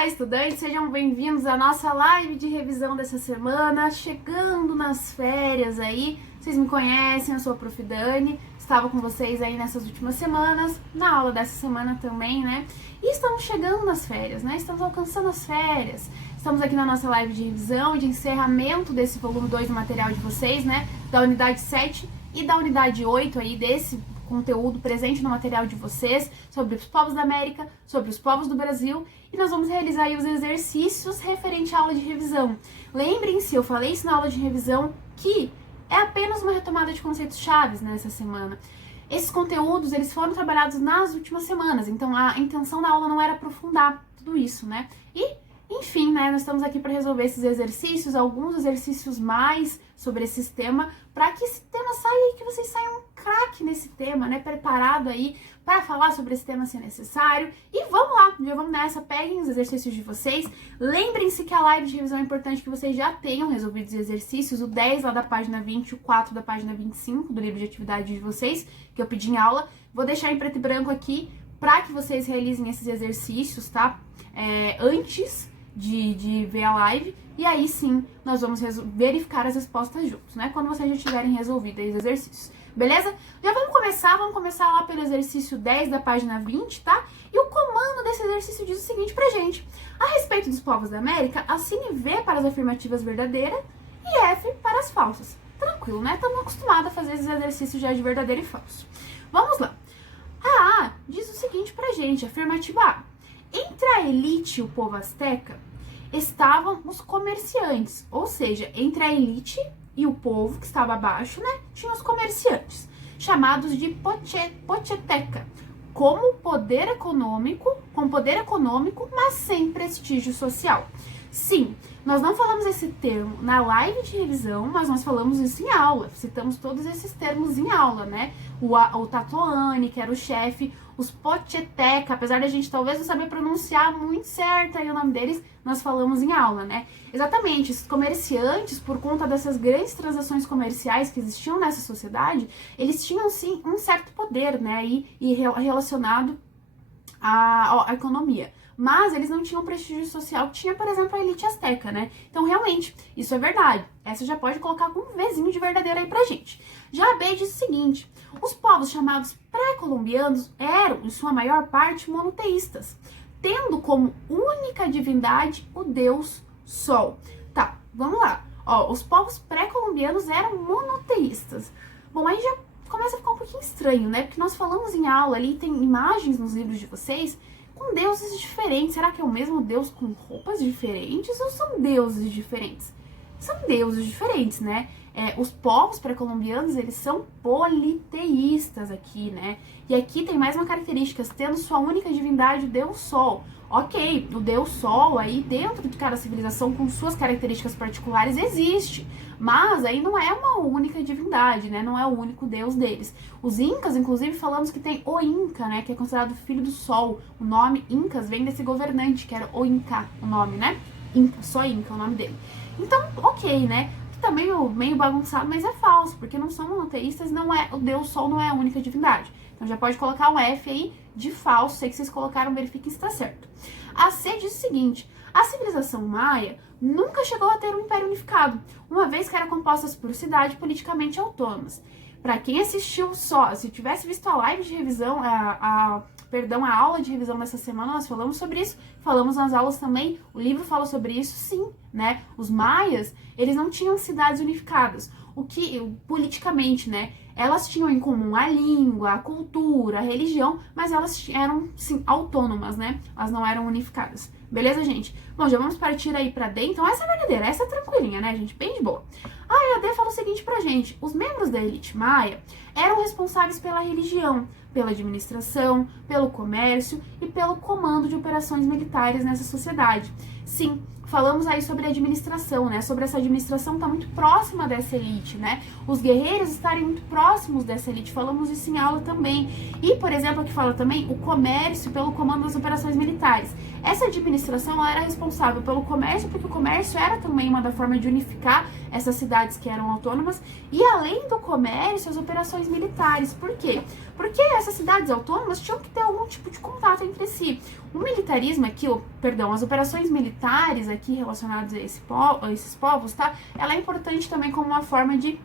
Olá, estudantes, sejam bem-vindos à nossa live de revisão dessa semana, chegando nas férias aí. Vocês me conhecem, eu sou a Prof. Dani, estava com vocês aí nessas últimas semanas, na aula dessa semana também, né? E estamos chegando nas férias, né? Estamos alcançando as férias. Estamos aqui na nossa live de revisão e de encerramento desse volume 2 do material de vocês, né? Da unidade 7 e da unidade 8 aí desse conteúdo presente no material de vocês, sobre os povos da América, sobre os povos do Brasil, e nós vamos realizar aí os exercícios referente à aula de revisão. Lembrem-se, eu falei isso na aula de revisão, que é apenas uma retomada de conceitos chaves nessa semana. Esses conteúdos, eles foram trabalhados nas últimas semanas, então a intenção da aula não era aprofundar tudo isso, né? E, enfim, né, nós estamos aqui para resolver esses exercícios, alguns exercícios mais sobre esse tema, para que esse tema saia e que vocês saiam craque nesse tema, né, preparado aí para falar sobre esse tema se necessário. E vamos lá, já vamos nessa, peguem os exercícios de vocês. Lembrem-se que a live de revisão é importante que vocês já tenham resolvido os exercícios, o 10 lá da página 20 e o 4 da página 25 do livro de atividade de vocês, que eu pedi em aula. Vou deixar em preto e branco aqui para que vocês realizem esses exercícios, tá? Antes de ver a live, e aí sim nós vamos verificar as respostas juntos, né? Quando vocês já tiverem resolvido aí os exercícios, beleza? Já vamos começar lá pelo exercício 10 da página 20, tá? E o comando desse exercício diz o seguinte pra gente: a respeito dos povos da América, assine V para as afirmativas verdadeiras e F para as falsas. Tranquilo, né? Estamos acostumados a fazer esses exercícios já de verdadeiro e falso. Vamos lá. A A diz o seguinte pra gente, afirmativa A: entre a elite e o povo asteca estavam os comerciantes, ou seja, entre a elite e o povo que estava abaixo, né, tinham os comerciantes, chamados de pocheteca, com poder econômico, mas sem prestígio social. Sim, nós não falamos esse termo na live de revisão, mas nós falamos isso em aula, citamos todos esses termos em aula, né? O Tatoane, que era o chefe, os pocheteca, apesar da gente talvez não saber pronunciar muito certo aí o nome deles, nós falamos em aula, né? Exatamente, esses comerciantes, por conta dessas grandes transações comerciais que existiam nessa sociedade, eles tinham sim um certo poder, né? E relacionado à economia. Mas eles não tinham o prestígio social que tinha, por exemplo, a elite asteca, né? Então, realmente, isso é verdade. Essa já pode colocar com um Vzinho de verdadeiro aí pra gente. Já a B diz o seguinte: os povos chamados pré-colombianos eram, em sua maior parte, monoteístas, tendo como única divindade o deus Sol. Tá, vamos lá. Ó, os povos pré-colombianos eram monoteístas. Bom, aí já começa a ficar um pouquinho estranho, né? Porque nós falamos em aula ali, tem imagens nos livros de vocês com deuses diferentes. Será que é o mesmo deus com roupas diferentes ou são deuses diferentes? São deuses diferentes, né? Os povos pré-colombianos, eles são politeístas aqui, né? E aqui tem mais uma característica, tendo sua única divindade, o Deus Sol. Ok, o Deus Sol aí dentro de cada civilização com suas características particulares existe, mas aí não é uma única divindade, né? Não é o único Deus deles. Os Incas, inclusive, falamos que tem o Inca, né? Que é considerado filho do Sol. O nome Incas vem desse governante, que era o Inca, o nome, né? Inca, só Inca é o nome dele. Então, ok, né? Também meio bagunçado, mas é falso, porque não são monoteístas, o Deus Sol não é a única divindade. Então já pode colocar um F aí de falso, sei que vocês colocaram, verifiquem se está certo. A C diz o seguinte: a civilização maia nunca chegou a ter um império unificado, uma vez que era composta por cidades politicamente autônomas. Para quem assistiu só, se tivesse visto a live de revisão, a aula de revisão dessa semana, nós falamos sobre isso, falamos nas aulas também, o livro fala sobre isso, sim, né? Os maias, eles não tinham cidades unificadas, politicamente, né? Elas tinham em comum a língua, a cultura, a religião, mas elas eram, sim, autônomas, né? Elas não eram unificadas. Beleza, gente? Bom, já vamos partir aí pra D, então essa é verdadeira, essa é tranquilinha, né, gente? Bem de boa. A D fala o seguinte pra gente: os membros da elite maia eram responsáveis pela religião, pela administração, pelo comércio e pelo comando de operações militares nessa sociedade. Sim, falamos aí sobre a administração, né? Sobre essa administração estar muito próxima dessa elite, né? Os guerreiros estarem muito próximos dessa elite, falamos isso em aula também. E, por exemplo, aqui fala também o comércio pelo comando das operações militares. Essa administração ela era responsável pelo comércio, porque o comércio era também uma da forma de unificar essas cidades que eram autônomas, e além do comércio, as operações militares. Por quê? Porque essas cidades autônomas tinham que ter algum tipo de contato entre si. O militarismo aqui, as operações militares aqui relacionadas a esses povos, tá? Ela é importante também como uma forma de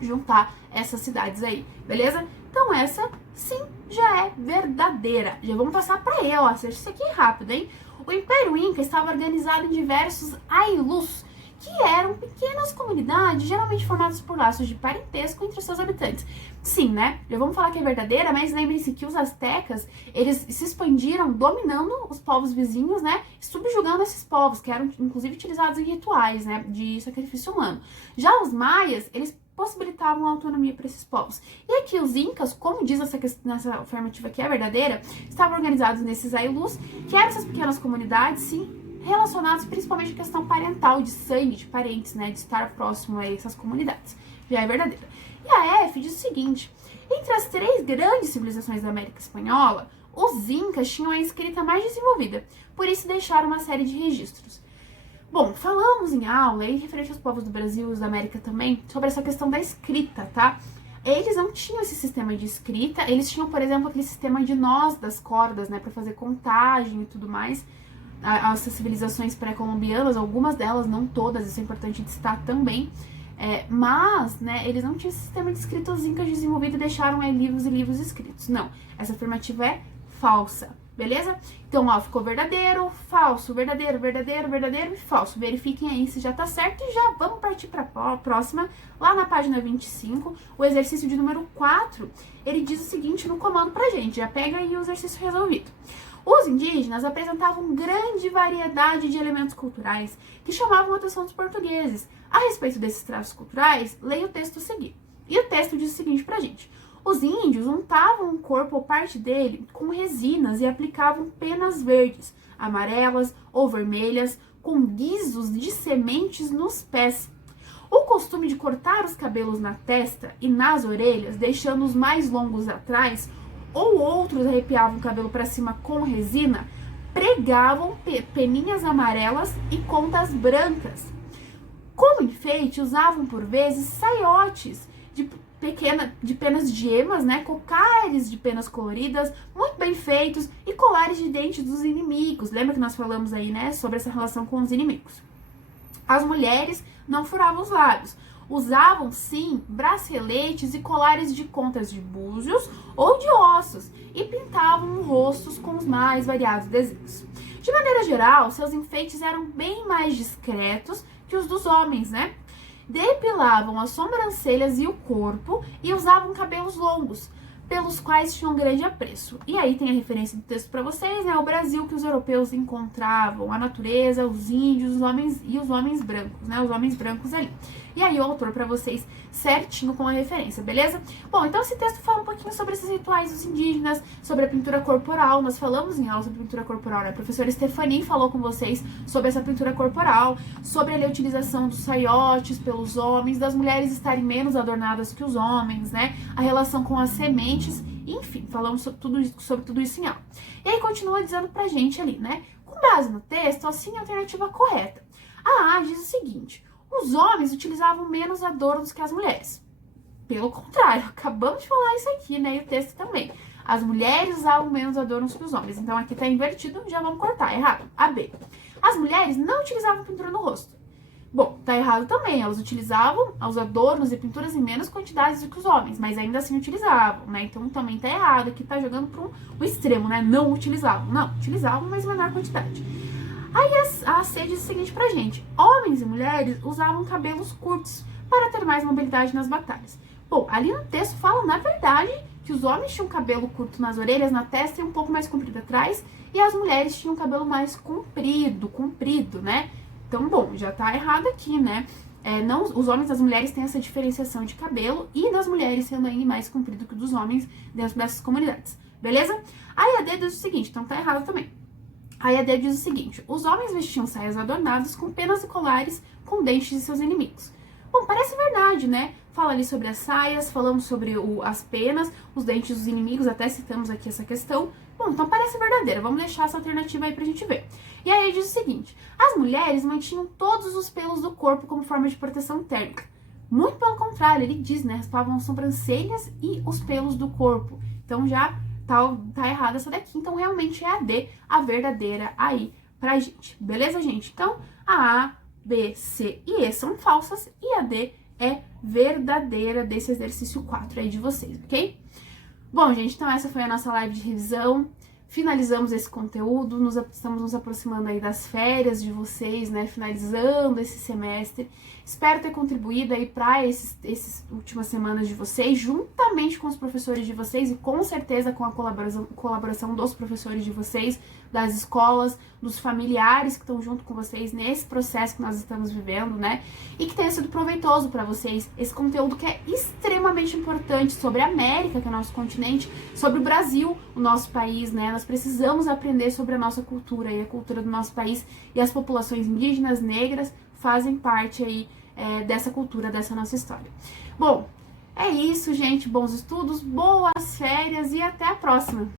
juntar essas cidades aí, beleza? Então essa, sim, já é verdadeira. Já vamos passar para eu, assiste isso aqui rápido, hein? O Império Inca estava organizado em diversos ailus, que eram pequenas comunidades, geralmente formadas por laços de parentesco entre seus habitantes. Sim, né? Já vamos falar que é verdadeira, mas lembrem-se que os astecas, eles se expandiram dominando os povos vizinhos, né? Subjugando esses povos, que eram inclusive utilizados em rituais, né? De sacrifício humano. Já os maias, eles possibilitavam a autonomia para esses povos. E aqui os incas, como diz nessa afirmativa que é verdadeira, estavam organizados nesses ailus, que eram essas pequenas comunidades, sim, relacionadas principalmente à questão parental, de sangue, de parentes, né, de estar próximo a essas comunidades. Já é verdadeira. E a F diz o seguinte: entre as 3 grandes civilizações da América Espanhola, os incas tinham a escrita mais desenvolvida, por isso deixaram uma série de registros. Bom, falamos em aula, e referente aos povos do Brasil e da América também, sobre essa questão da escrita, tá? Eles não tinham esse sistema de escrita, eles tinham, por exemplo, aquele sistema de nós das cordas, né, para fazer contagem e tudo mais. Essas civilizações pré-colombianas, algumas delas, não todas, isso é importante destacar também, mas, né, eles não tinham esse sistema de escrita, os incas desenvolvido e deixaram livros e livros escritos. Não, essa afirmativa é falsa. Beleza? Então, ó, ficou verdadeiro, falso, verdadeiro, verdadeiro, verdadeiro e falso. Verifiquem aí se já tá certo e já vamos partir para a próxima. Lá na página 25, o exercício de número 4, ele diz o seguinte no comando pra gente. Já pega aí o exercício resolvido. Os indígenas apresentavam grande variedade de elementos culturais que chamavam a atenção dos portugueses. A respeito desses traços culturais, leia o texto a seguir. E o texto diz o seguinte pra gente: os índios untavam o corpo ou parte dele com resinas e aplicavam penas verdes, amarelas ou vermelhas, com guizos de sementes nos pés. O costume de cortar os cabelos na testa e nas orelhas, deixando os mais longos atrás, ou outros arrepiavam o cabelo para cima com resina, pregavam peninhas amarelas e contas brancas. Como enfeite, usavam por vezes saiotes de penas de emas, né, cocares de penas coloridas, muito bem feitos, e colares de dentes dos inimigos. Lembra que nós falamos aí, né, sobre essa relação com os inimigos? As mulheres não furavam os lábios. Usavam, sim, braceletes e colares de contas de búzios ou de ossos, e pintavam rostos com os mais variados desenhos. De maneira geral, seus enfeites eram bem mais discretos que os dos homens, né? Depilavam as sobrancelhas e o corpo e usavam cabelos longos, pelos quais tinham grande apreço. E aí tem a referência do texto para vocês, né? O Brasil que os europeus encontravam, a natureza, os índios, os homens brancos, né? Os homens brancos ali. E aí o autor para vocês certinho com a referência, beleza? Bom, então esse texto fala um pouquinho sobre esses rituais dos indígenas, sobre a pintura corporal. Nós falamos em aula sobre pintura corporal, né? A professora Stephanie falou com vocês sobre essa pintura corporal, sobre a utilização dos saiotes pelos homens, das mulheres estarem menos adornadas que os homens, né? A relação com as sementes, enfim, falamos sobre tudo isso em aula. E aí continua dizendo pra gente ali, né? Com base no texto, assim, a alternativa correta. A A diz o seguinte: os homens utilizavam menos adornos que as mulheres. Pelo contrário, acabamos de falar isso aqui, né? E o texto também. As mulheres usavam menos adornos que os homens. Então aqui tá invertido, já vamos cortar. Errado. A B. As mulheres não utilizavam pintura no rosto. Bom, tá errado também. Elas utilizavam os adornos e pinturas em menos quantidades do que os homens, mas ainda assim utilizavam, né? Então também tá errado. Aqui tá jogando para o extremo, né? Não utilizavam. Não, utilizavam, mas em menor quantidade. Aí a C diz o seguinte pra gente: homens e mulheres usavam cabelos curtos para ter mais mobilidade nas batalhas. Bom, ali no texto fala, na verdade, que os homens tinham cabelo curto nas orelhas, na testa e um pouco mais comprido atrás, e as mulheres tinham cabelo mais comprido, né? Então, bom, já tá errado aqui, né? Não, os homens e as mulheres têm essa diferenciação de cabelo, e das mulheres sendo aí mais comprido que o dos homens dentro dessas comunidades, beleza? Aí a D diz o seguinte, então tá errado também. Aí a D diz o seguinte: os homens vestiam saias adornadas com penas e colares com dentes de seus inimigos. Bom, parece verdade, né? Fala ali sobre as saias, falamos sobre as penas, os dentes dos inimigos, até citamos aqui essa questão. Bom, então parece verdadeira, vamos deixar essa alternativa aí pra gente ver. E aí diz o seguinte, as mulheres mantinham todos os pelos do corpo como forma de proteção térmica. Muito pelo contrário, ele diz, né? Raspavam as sobrancelhas e os pelos do corpo. Então já tá errada essa daqui, então realmente é a D, a verdadeira aí pra gente. Beleza, gente? Então a B, C e E são falsas e a D é verdadeira desse exercício 4 aí de vocês, ok? Bom, gente, então essa foi a nossa live de revisão. Finalizamos esse conteúdo, estamos nos aproximando aí das férias de vocês, né? Finalizando esse semestre. Espero ter contribuído aí para essas últimas semanas de vocês, juntamente com os professores de vocês e com certeza com a colaboração dos professores de vocês, das escolas, dos familiares que estão junto com vocês nesse processo que nós estamos vivendo, né? E que tenha sido proveitoso para vocês esse conteúdo que é extremamente importante sobre a América, que é o nosso continente, sobre o Brasil, o nosso país, né? Nós precisamos aprender sobre a nossa cultura e a cultura do nosso país, e as populações indígenas, negras, fazem parte aí dessa cultura, dessa nossa história. Bom, é isso, gente. Bons estudos, boas férias e até a próxima!